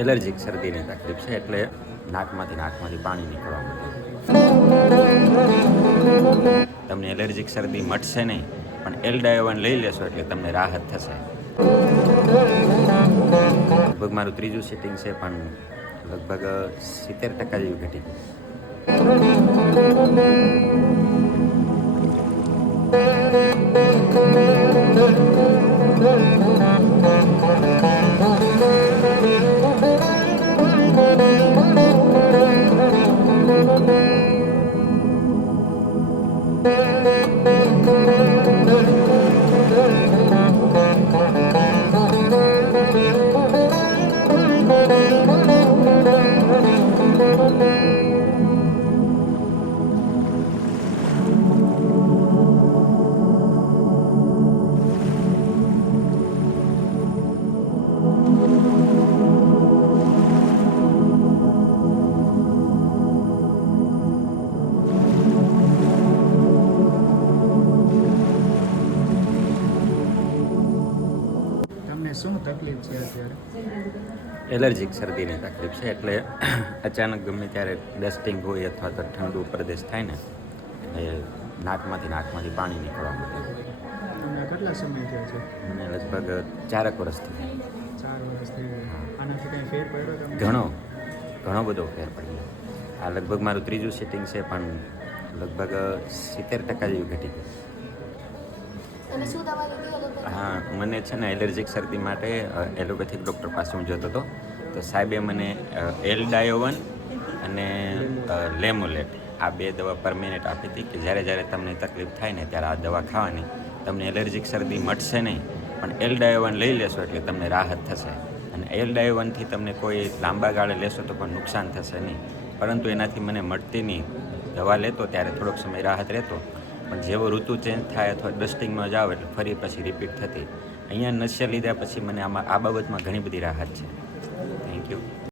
Allergic શરદીની તકલીફ છે, એટલે નાકમાંથી પાણી નીકળવા માંડે. તમને એલર્જીક શરદી મટશે નહીં, પણ એલડાયોવન લઈ લેશો એટલે તમને રાહત થશે. લગભગ મારું ત્રીજું સિટિંગ છે, પણ લગભગ 70% જેવી ઘટી ગઈ. શું તકલીફ છે અત્યારે? એલર્જીક શરદીની તકલીફ છે, એટલે અચાનક ગમે ત્યારે ડસ્ટિંગ હોય અથવા તો ઠંડુ પ્રદેશ થાય ને એ નાકમાંથી પાણી નીકળવા માંડે. તમને કેટલા સમય થયો છે? મને લગભગ 4 વર્ષથી. 4 વર્ષ થઈ ગયા. આનાથી કંઈ ફેર પડ્યો તમને? ઘણો બધો ફેર પડ્યો. આ લગભગ મારું ત્રીજું સિટિંગ છે, પણ લગભગ 70% જેવી ઘટી ગઈ. હા, મને છે ને એલર્જીક શરદી માટે એલોપેથિક ડૉક્ટર પાસે હું જતો હતો, તો સાહેબે મને એલડાયોવન અને લેમોલેટ આ 2 દવા પર મિનિટ આપી હતી કે જ્યારે તમને તકલીફ થાય ને ત્યારે આ દવા ખાવાની. તમને એલર્જીક શરદી મટશે નહીં, પણ એલડાયોવન લઈ લેશો એટલે તમને રાહત થશે. અને એલડાયોવનથી તમને કોઈ લાંબા ગાળે લેશો તો પણ નુકસાન થશે નહીં, પરંતુ એનાથી મને મટતી નહીં. દવા લેતો ત્યારે થોડોક સમય રાહત રહેતો, પણ જેવો ઋતુ ચેન્જ થાય અથવા ડસ્ટિંગમાં જાઓ એટલે ફરી પછી રિપીટ થતી. અહીંયા નશ્ય લીધા પછી મને આ બાબતમાં ઘણી બધી રાહત છે. Thank you.